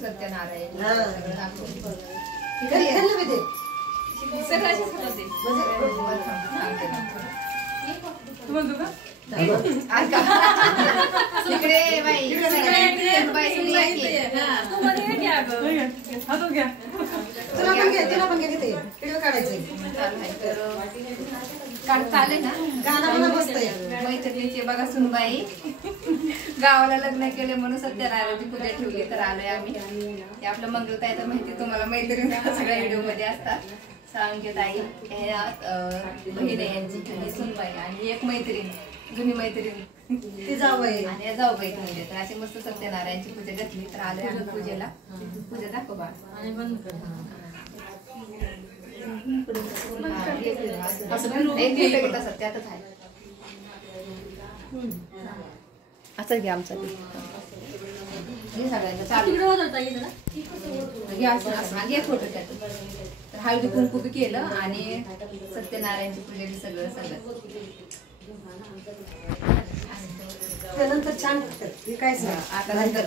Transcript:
सत्यनारायण सगळं इकडे बाई काढता आले ना मैत्रिणीचे बघा सुनबाई गावाला लग्न केले म्हणून सत्यनारायणाची पूजा ठेवली तर आलोय आम्ही. हे आपलं मंगलताई तर माहिती तुम्हाला मैत्रिणी सगळ्या व्हिडिओ मध्ये असतात. सांगताई बहीण आहे यांची सुनबाई आणि एक मैत्रीण जुनी मैत्रीण ती जावबाई आणि जावबाई म्हणजे तर अशी मस्त सत्यनारायणची पूजा घेतली तर आलोय आम्ही पूजेला. पूजा दाखव बा आणि बंद कर त्यातच आहे असं घ्या आमचं फोटो त्यात तर हळदी कुंकू बी केलं आणि सत्यनारायणची पूजा सगळं त्यानंतर छान काय आता नंतर